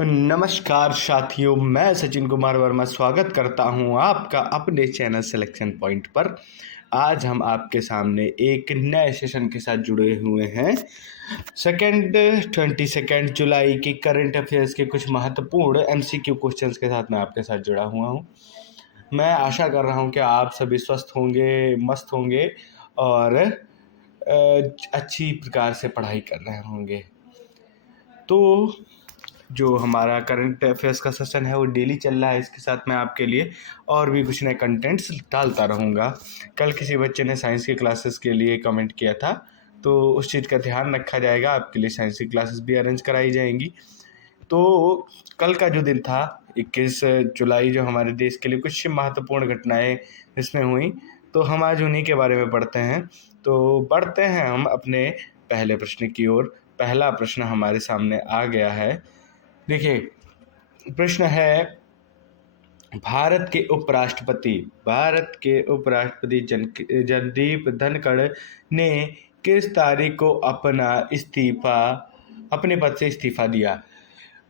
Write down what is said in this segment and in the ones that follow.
नमस्कार साथियों, मैं सचिन कुमार वर्मा स्वागत करता हूं आपका अपने चैनल सिलेक्शन पॉइंट पर। आज हम आपके सामने एक नए सेशन के साथ जुड़े हुए हैं। 22 जुलाई की करंट अफेयर्स के कुछ महत्वपूर्ण एमसीक्यू क्वेश्चंस के साथ मैं आपके साथ जुड़ा हुआ हूं। मैं आशा कर रहा हूं कि आप सभी स्वस्थ होंगे, मस्त होंगे और अच्छी प्रकार से पढ़ाई कर रहे होंगे। तो जो हमारा करंट अफेयर्स का सेशन है वो डेली चल रहा है। इसके साथ मैं आपके लिए और भी कुछ नए कंटेंट्स डालता रहूँगा। कल किसी बच्चे ने साइंस की क्लासेस के लिए कमेंट किया था, तो उस चीज़ का ध्यान रखा जाएगा। आपके लिए साइंस की क्लासेस भी अरेंज कराई जाएंगी। तो कल का जो दिन था 21 जुलाई, जो हमारे देश के लिए कुछ महत्वपूर्ण घटनाएं इसमें हुई, तो हम आज उन्हीं के बारे में पढ़ते हैं। तो बढ़ते हैं हम अपने पहले प्रश्न की ओर। पहला प्रश्न हमारे सामने आ गया है। देखिए, प्रश्न है, भारत के उपराष्ट्रपति जगदीप धनखड़ ने किस तारीख को अपने पद से इस्तीफा दिया?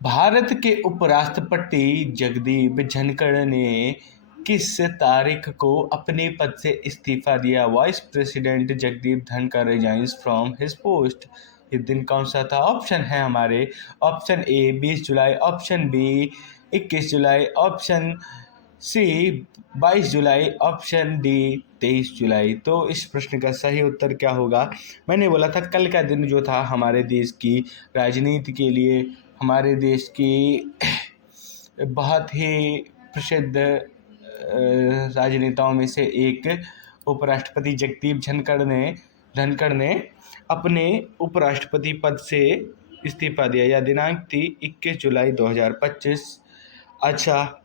भारत के उपराष्ट्रपति जगदीप धनखड़ ने किस तारीख को अपने पद से इस्तीफा दिया? Vice president Jagdeep Dhankhar resigns from his post. ये दिन कौन सा था? ऑप्शन है हमारे, ऑप्शन ए 20 जुलाई, ऑप्शन बी 21 जुलाई, ऑप्शन सी 22 जुलाई, ऑप्शन डी 23 जुलाई। तो इस प्रश्न का सही उत्तर क्या होगा? मैंने बोला था कल का दिन जो था हमारे देश की राजनीति के लिए, हमारे देश की बहुत ही प्रसिद्ध राजनेताओं में से एक उपराष्ट्रपति जगदीप धनखड़ ने अपने उपराष्ट्रपति पद से इस्तीफा दिया। यह दिनांक थी 21 जुलाई 2025। अच्छा,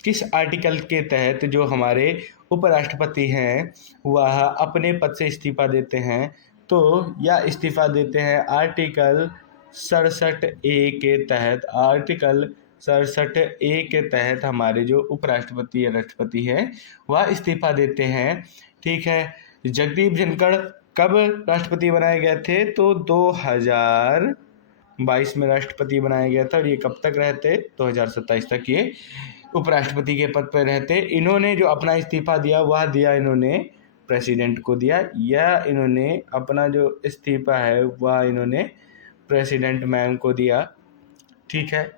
किस आर्टिकल के तहत जो हमारे उपराष्ट्रपति हैं वह अपने पद से इस्तीफा देते हैं? तो यह इस्तीफा देते हैं आर्टिकल 67A के तहत। आर्टिकल 67A के तहत हमारे जो उपराष्ट्रपति या राष्ट्रपति हैं वह इस्तीफा देते हैं। ठीक है। जगदीप धनखड़ कब राष्ट्रपति बनाए गए थे? तो 2022 में राष्ट्रपति बनाया गया था, और ये कब तक रहते? 2027 तक ये उपराष्ट्रपति के पद पर रहते। इन्होंने जो अपना इस्तीफा दिया वह दिया इन्होंने प्रेसिडेंट को दिया, या इन्होंने अपना जो इस्तीफा है वह इन्होंने प्रेसिडेंट मैम को दिया। ठीक है,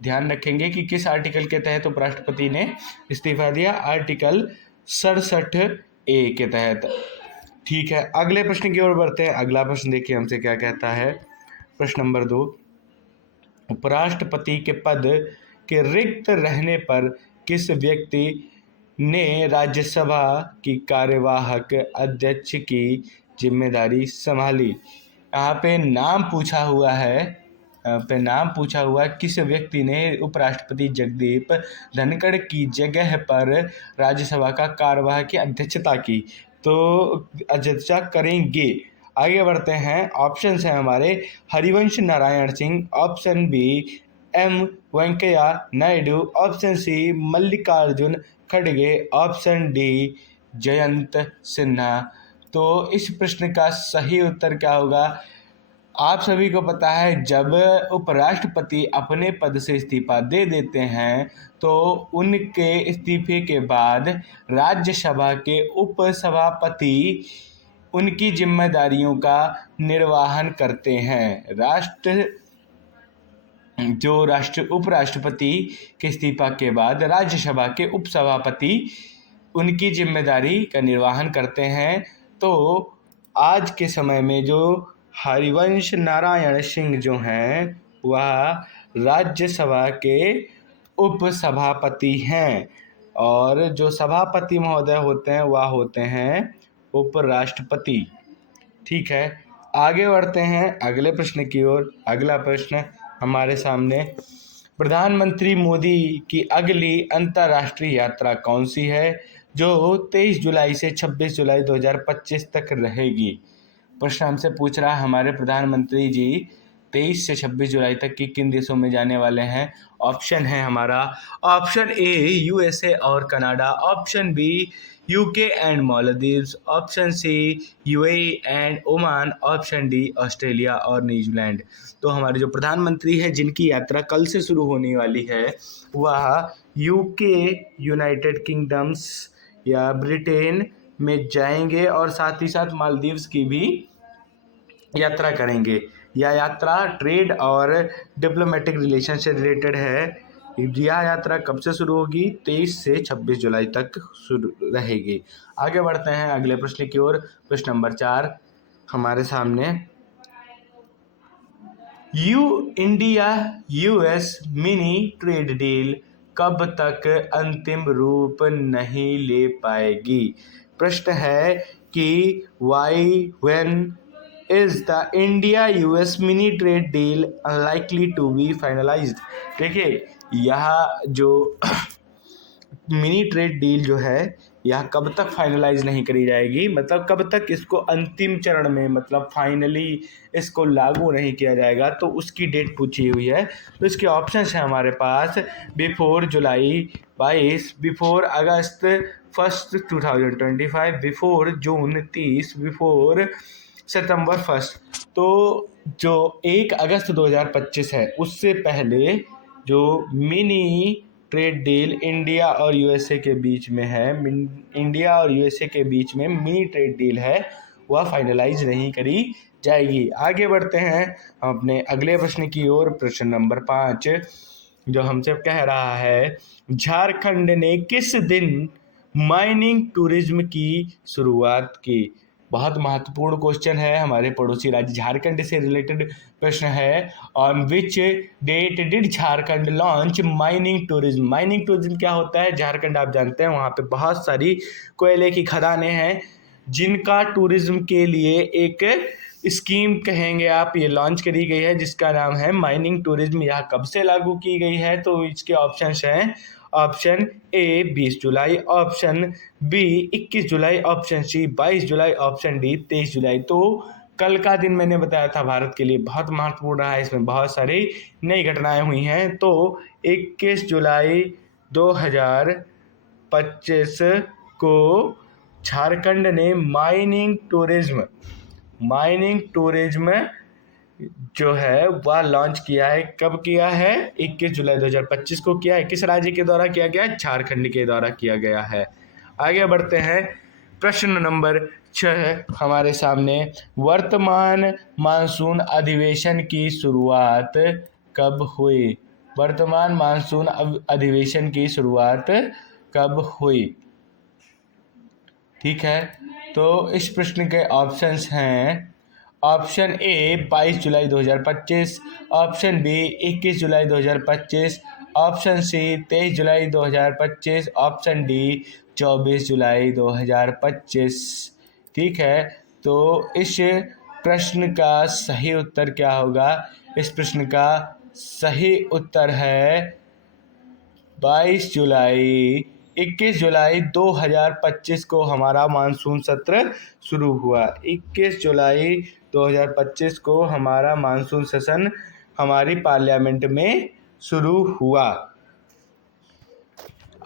ध्यान रखेंगे कि किस आर्टिकल के तहत उपराष्ट्रपति ने इस्तीफा दिया। आर्टिकल 67A के तहत। ठीक है, अगले प्रश्न की ओर बढ़ते हैं। अगला प्रश्न देखिए हमसे क्या कहता है। प्रश्न नंबर 2, उपराष्ट्रपति के पद के रिक्त रहने पर किस व्यक्ति ने राज्यसभा की कार्यवाहक अध्यक्ष की जिम्मेदारी संभाली? यहाँ पे नाम पूछा हुआ है, किस व्यक्ति ने उपराष्ट्रपति जगदीप धनखड़ की जगह पर राज्यसभा का कार्यवाहक की अध्यक्षता की, तो अध्यक्षता करेंगे। आगे बढ़ते हैं। ऑप्शंस हैं हमारे, Harivansh Narayan Singh, option B M Venkaiah Naidu, option C Mallikarjun खड़गे, ऑप्शन डी जयंत सिन्हा। तो इस प्रश्न का सही उत्तर क्या होगा? आप सभी को पता है, जब उपराष्ट्रपति अपने पद से इस्तीफा दे देते हैं तो उनके इस्तीफे के बाद राज्यसभा के उपसभापति उनकी जिम्मेदारियों का निर्वहन करते हैं। उपराष्ट्रपति के इस्तीफा के बाद राज्यसभा के उपसभापति उनकी जिम्मेदारी का निर्वहन करते हैं। तो आज के समय में जो हरिवंश नारायण सिंह जो हैं वह राज्यसभा के उपसभापति हैं, और जो सभापति महोदय होते हैं वह होते हैं उपराष्ट्रपति। ठीक है, आगे बढ़ते हैं अगले प्रश्न की ओर। अगला प्रश्न हमारे सामने, प्रधानमंत्री मोदी की अगली अंतर्राष्ट्रीय यात्रा कौन सी है जो 23 जुलाई से 26 जुलाई 2025 तक रहेगी? प्रश्न हमसे पूछ रहा है हमारे प्रधानमंत्री जी 23 से 26 जुलाई तक की किन देशों में जाने वाले हैं? ऑप्शन है हमारा ऑप्शन ए यूएसए और Canada, option B UK and Maldives, option C UAE and Oman, option D Australia और न्यूजीलैंड। तो हमारे जो प्रधानमंत्री हैं जिनकी यात्रा कल से शुरू होने वाली है वह यूके, यूनाइटेड किंगडम्स या ब्रिटेन में जाएंगे और साथ ही साथ मालदीव्स की भी यात्रा करेंगे। यह यात्रा ट्रेड और डिप्लोमेटिक रिलेशन से रिलेटेड है। यह यात्रा कब से शुरू होगी? 23 से 26 जुलाई तक शुरू रहेगी। आगे बढ़ते हैं अगले प्रश्न की ओर। प्रश्न नंबर 4 हमारे सामने, India US mini trade deal कब तक अंतिम रूप नहीं ले पाएगी? प्रश्न है कि why when is the India US mini trade deal unlikely to be finalised. देखिए, यह जो मिनी ट्रेड डील जो है यह कब तक फाइनलाइज नहीं करी जाएगी, मतलब कब तक इसको अंतिम चरण में, मतलब फाइनली इसको लागू नहीं किया जाएगा, तो उसकी डेट पूछी हुई है। तो इसके ऑप्शंस हैं हमारे पास बिफोर जुलाई 22, बिफोर अगस्त 1 2025, बिफोर जून 30, बिफोर सितंबर 1। तो जो 1 अगस्त 2025 है उससे पहले जो मिनी ट्रेड डील इंडिया और यूएसए के बीच में है, इंडिया और यूएसए के बीच में मिनी ट्रेड डील है, वह फाइनलाइज नहीं करी जाएगी। आगे बढ़ते हैं हम अपने अगले प्रश्न की ओर। प्रश्न नंबर 5 जो हमसे कह रहा है, झारखंड ने किस दिन माइनिंग टूरिज्म की शुरुआत की? बहुत महत्वपूर्ण क्वेश्चन है, हमारे पड़ोसी राज्य झारखंड से रिलेटेड प्रश्न है। On which date did Jharkhand launch mining tourism? Mining tourism क्या होता है? झारखंड आप जानते हैं वहाँ पे बहुत सारी कोयले की खदानें हैं जिनका टूरिज्म के लिए एक स्कीम कहेंगे आप, ये लॉन्च करी गई है जिसका नाम है माइनिंग टूरिज्म। यह कब से लागू की गई है? तो इसके ऑप्शंस हैं ऑप्शन ए 20 जुलाई, ऑप्शन बी 21 जुलाई, ऑप्शन सी 22 जुलाई, ऑप्शन डी 23 जुलाई। तो कल का दिन मैंने बताया था भारत के लिए बहुत महत्वपूर्ण रहा है, इसमें बहुत सारी नई घटनाएं हुई हैं। तो 21 जुलाई 2025 को झारखंड ने माइनिंग टूरिज्म जो है वह लॉन्च किया है। कब किया है? 21 जुलाई 2025 को किया है। किस राज्य के द्वारा किया गया? झारखंड के द्वारा किया गया है। आगे बढ़ते हैं। प्रश्न नंबर 6 हमारे सामने, वर्तमान मानसून अधिवेशन की शुरुआत कब हुई? वर्तमान मानसून अधिवेशन की शुरुआत कब हुई? ठीक है, तो इस प्रश्न के ऑप्शंस हैं ऑप्शन ए 22 जुलाई 2025, ऑप्शन बी 21 जुलाई 2025, ऑप्शन सी 23 जुलाई 2025, ऑप्शन डी 24 जुलाई 2025। ठीक है, तो इस प्रश्न का सही उत्तर क्या होगा? इस प्रश्न का सही उत्तर है 22 जुलाई। 21 जुलाई 2025 को हमारा मानसून सत्र शुरू हुआ। 21 जुलाई 2025 को हमारा मानसून सेशन हमारी पार्लियामेंट में शुरू हुआ।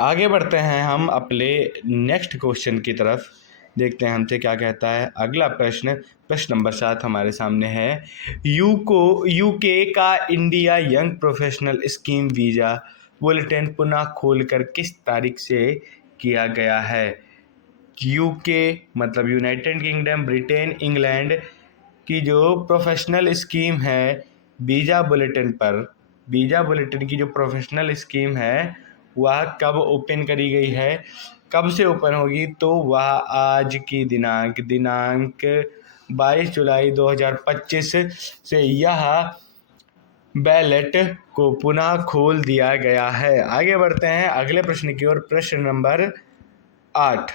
आगे बढ़ते हैं हम अपने नेक्स्ट क्वेश्चन की तरफ, देखते हैं हमसे क्या कहता है अगला प्रश्न। प्रश्न नंबर 7 हमारे सामने है, यूके का India young professional scheme visa bulletin पुनः खोलकर किस तारीख से किया गया है? यूके मतलब यूनाइटेड किंगडम, ब्रिटेन, इंग्लैंड की जो प्रोफेशनल स्कीम है वीज़ा बुलेटिन की जो प्रोफेशनल स्कीम है वह कब ओपन करी गई है, कब से ओपन होगी? तो वह आज की दिनांक 22 जुलाई 2025 से यह बैलेट को पुनः खोल दिया गया है। आगे बढ़ते हैं अगले प्रश्न की ओर। प्रश्न नंबर 8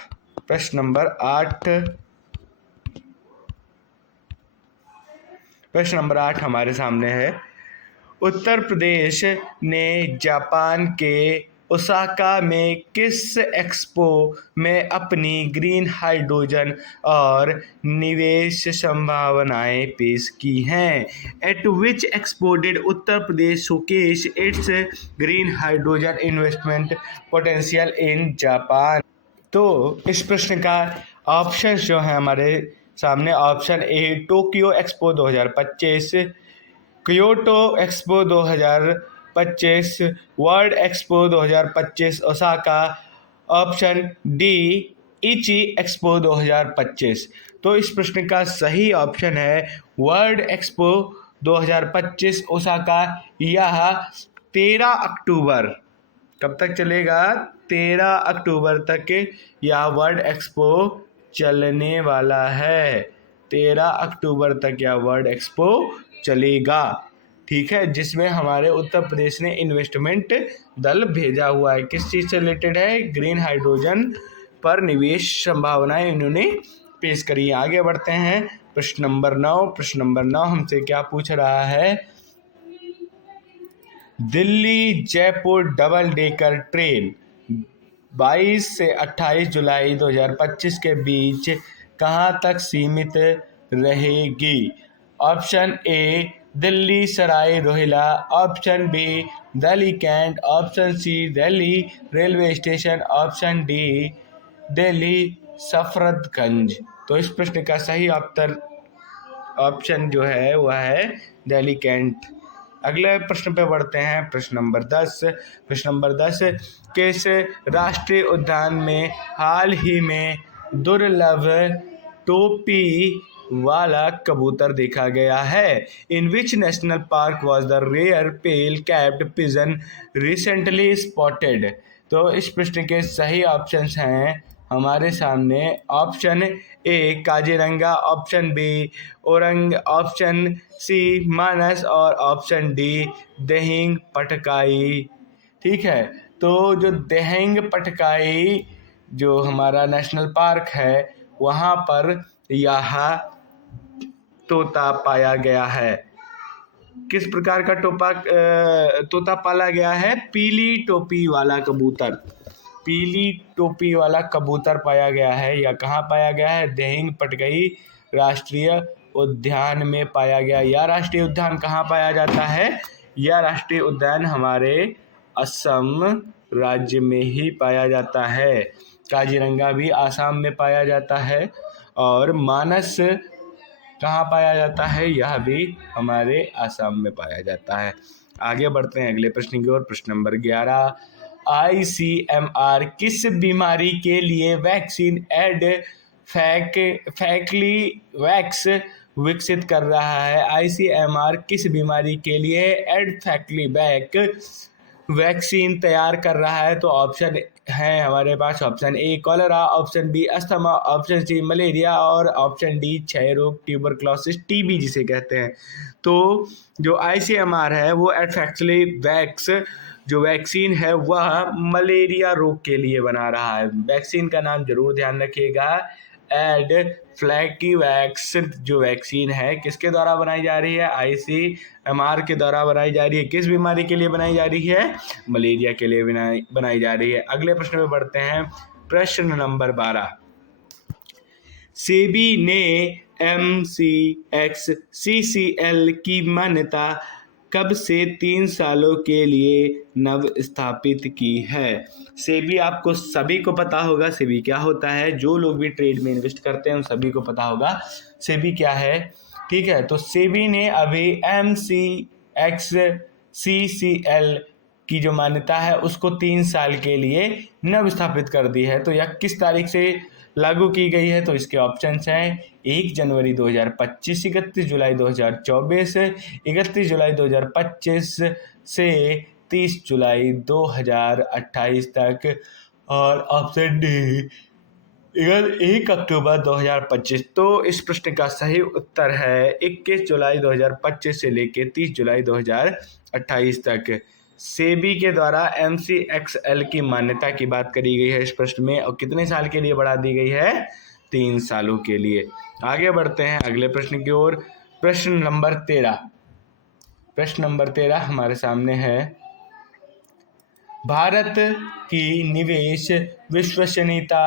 हमारे सामने है, उत्तर प्रदेश ने जापान के ओसाका में किस एक्सपो में अपनी ग्रीन हाइड्रोजन और निवेश संभावनाएं पेश की हैं? At which expo did Uttar Pradesh showcase its green hydrogen investment potential in Japan? तो इस प्रश्न का ऑप्शन जो है हमारे सामने, option A Tokyo expo 2025, Kyoto expo 2025, world expo 2025, Osaka, option D Aichi expo 2025। तो इस प्रश्न का सही ऑप्शन है वर्ल्ड एक्सपो 2025 ओसाका। यह 13 अक्टूबर, कब तक चलेगा? 13 अक्टूबर तक यह वर्ल्ड एक्सपो चलने वाला है। 13 अक्टूबर तक यह वर्ल्ड एक्सपो चलेगा, ठीक है, जिसमें हमारे उत्तर प्रदेश ने इन्वेस्टमेंट दल भेजा हुआ है। किस चीज़ से रिलेटेड है? ग्रीन हाइड्रोजन पर निवेश संभावनाएं इन्होंने पेश करी। आगे बढ़ते हैं, प्रश्न नंबर 9। प्रश्न नंबर 9 हमसे क्या पूछ रहा है? Delhi Jaipur double decker train 22 से 28 जुलाई 2025 के बीच कहाँ तक सीमित रहेगी? Option A Delhi Sarai Rohilla, option B Delhi Cantt, option C Delhi railway station, option D Delhi Safdarjung. तो इस प्रश्न का सही उत्तर ऑप्शन जो है वह है दिल्ली कैंट। अगले प्रश्न पे बढ़ते हैं, प्रश्न नंबर 10। प्रश्न नंबर 10, किस राष्ट्रीय उद्यान में हाल ही में दुर्लभ टोपी वाला कबूतर देखा गया है? In which national park was the rare pale capped pigeon recently spotted? तो इस प्रश्न के सही ऑप्शंस हैं हमारे सामने, option A Kaziranga, option B Aurang, option C Manas और ऑप्शन डी दिहिंग पटकाई। ठीक है, तो जो दिहिंग पटकाई जो हमारा नेशनल पार्क है वहाँ पर यह तोता पाया गया है। किस प्रकार का तोता पाला गया है? पीली टोपी वाला कबूतर, पीली टोपी वाला कबूतर पाया गया है। यह कहाँ पाया गया है? दिहिंग पटकाई राष्ट्रीय उद्यान में पाया गया। यह राष्ट्रीय उद्यान कहाँ पाया जाता है? यह राष्ट्रीय उद्यान हमारे असम राज्य में ही पाया जाता है। काजीरंगा भी आसाम में पाया जाता है और मानस कहाँ पाया जाता है? यह भी हमारे आसाम में पाया जाता है। आगे बढ़ते हैं अगले प्रश्न की ओर। प्रश्न नंबर 11, ICMR किस बीमारी के लिए वैक्सीन एडफैक्लीवैक्स विकसित कर रहा है? ICMR किस बीमारी के लिए एडफैक्लीवैक्स वैक्सीन तैयार कर रहा है? तो ऑप्शन है हमारे पास, option A cholera, option B asthma, option C malaria और ऑप्शन डी क्षय रोग ट्यूबरक्लोसिस TB जिसे कहते हैं। तो जो ICMR है वो एडफैक्लीवैक्स जो वैक्सीन है वह मलेरिया रोग के लिए बना रहा है। वैक्सीन का नाम जरूर ध्यान रखिएगा, एडफ्लैक्लीवैक्स जो वैक्सीन है किसके द्वारा बनाई जा रही है? ICMR के द्वारा बनाई जा रही है। किस बीमारी के लिए बनाई जा रही है? मलेरिया के लिए बनाई जा रही है। अगले प्रश्न में बढ़ते हैं, प्रश्न नंबर 12, सेबी ने MCX-CCL की मान्यता कब से 3 सालों के लिए नव स्थापित की है? सेबी आपको सभी को पता होगा सेबी क्या होता है। जो लोग भी ट्रेड में इन्वेस्ट करते हैं उन सभी को पता होगा सेबी क्या है। ठीक है, तो सेबी ने अभी MCX-CCL की जो मान्यता है उसको 3 साल के लिए नव स्थापित कर दी है। तो यह किस तारीख से लागू की गई है? तो इसके ऑप्शंस हैं 1 जनवरी 2025, 31 जुलाई 2024, 31 जुलाई 2025 से 30 जुलाई 2028 तक, और ऑप्शन डी 1 अक्टूबर 2025। तो इस प्रश्न का सही उत्तर है 21 जुलाई 2025 से लेकर 30 जुलाई 2028 तक सेबी के द्वारा MCXL की मान्यता की बात करी गई है इस प्रश्न में, और कितने साल के लिए बढ़ा दी गई है? 3 सालों के लिए। आगे बढ़ते हैं अगले प्रश्न की ओर। प्रश्न नंबर 13, प्रश्न नंबर 13 हमारे सामने है, भारत की निवेश विश्वसनीयता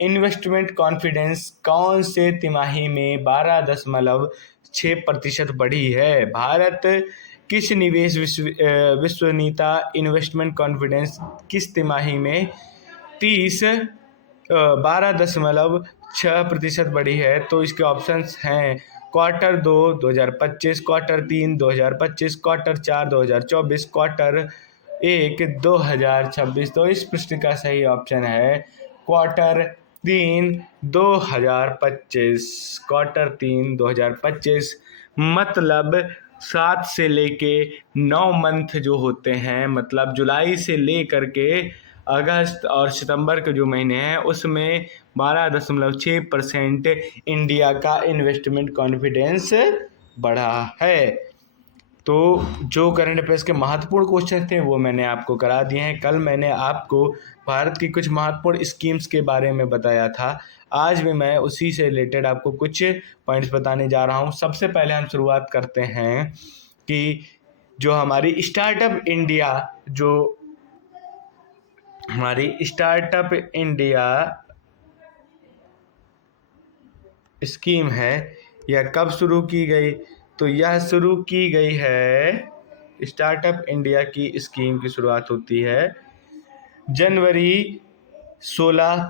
इन्वेस्टमेंट कॉन्फिडेंस कौन से तिमाही में 12.6% बढ़ी है? भारत किस निवेश विश्वसनीयता इन्वेस्टमेंट कॉन्फिडेंस किस तिमाही में 12.6% बढ़ी है? तो इसके ऑप्शंस हैं क्वार्टर 2 2025, क्वार्टर 3 2025, क्वार्टर 4 2024, क्वार्टर 1 2026। तो इस प्रश्न का सही ऑप्शन है क्वार्टर 3 2025। क्वार्टर 3 2025 मतलब 7 से लेके 9 मंथ जो होते हैं, मतलब जुलाई से ले करके अगस्त और सितंबर के जो महीने हैं उसमें 12.6% इंडिया का इन्वेस्टमेंट कॉन्फिडेंस बढ़ा है। तो जो करंट अफेयर्स के महत्वपूर्ण क्वेश्चन थे वो मैंने आपको करा दिए हैं। कल मैंने आपको भारत की कुछ महत्वपूर्ण स्कीम्स के बारे में बताया था, आज भी मैं उसी से रिलेटेड आपको कुछ पॉइंट्स बताने जा रहा हूँ। सबसे पहले हम शुरुआत करते हैं कि जो हमारी स्टार्टअप इंडिया स्कीम है, यह कब शुरू की गई? तो यह शुरू की गई है, स्टार्टअप इंडिया की स्कीम की शुरुआत होती है जनवरी 16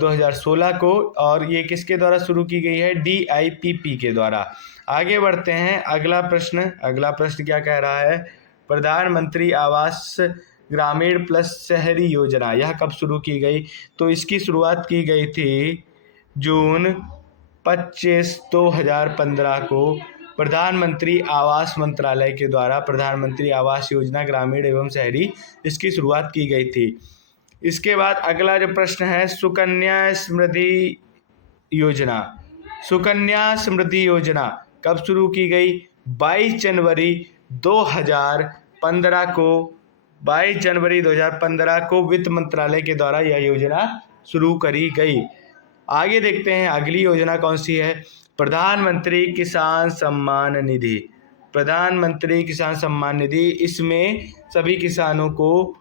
2016 को, और ये किसके द्वारा शुरू की गई है? DIPP के द्वारा। आगे बढ़ते हैं, अगला प्रश्न क्या कह रहा है? प्रधानमंत्री आवास ग्रामीण प्लस शहरी योजना यह कब शुरू की गई? तो इसकी शुरुआत की गई थी जून 25 2015 को प्रधानमंत्री आवास मंत्रालय के द्वारा प्रधानमंत्री आवास योजना ग्रामीण एवं शहरी इसकी शुरुआत की गई थी। इसके बाद अगला जो प्रश्न है सुकन्या समृद्धि योजना। सुकन्या समृद्धि योजना कब शुरू की गई? 22 जनवरी 2015 को 22 जनवरी 2015 को वित्त मंत्रालय के द्वारा यह योजना शुरू करी गई। आगे देखते हैं अगली योजना कौन सी है? प्रधानमंत्री किसान सम्मान निधि। प्रधानमंत्री किसान सम्मान निधि, इसमें सभी किसानों को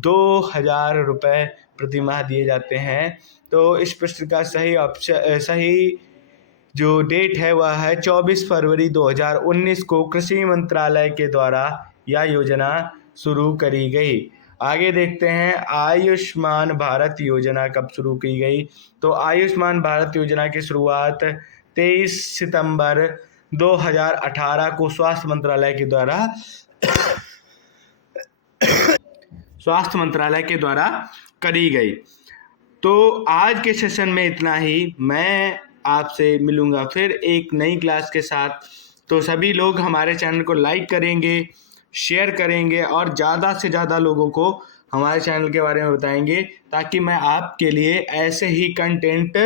2,000 रुपये प्रति माह दिए जाते हैं। तो इस प्रश्न का सही जो डेट है वह है 24 फरवरी 2019 को कृषि मंत्रालय के द्वारा यह योजना शुरू करी गई। आगे देखते हैं आयुष्मान भारत योजना कब शुरू की गई? तो आयुष्मान भारत योजना की शुरुआत 23 सितंबर 2018 को स्वास्थ्य मंत्रालय के द्वारा करी गई। तो आज के सेशन में इतना ही। मैं आपसे मिलूंगा फिर एक नई क्लास के साथ। तो सभी लोग हमारे चैनल को लाइक करेंगे, शेयर करेंगे और ज़्यादा से ज़्यादा लोगों को हमारे चैनल के बारे में बताएंगे, ताकि मैं आपके लिए ऐसे ही कंटेंट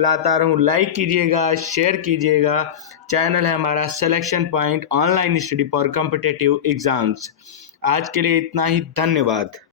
लाता रहूं। लाइक कीजिएगा, शेयर कीजिएगा। चैनल है हमारा selection point online study for competitive exams. आज के लिए इतना ही, धन्यवाद।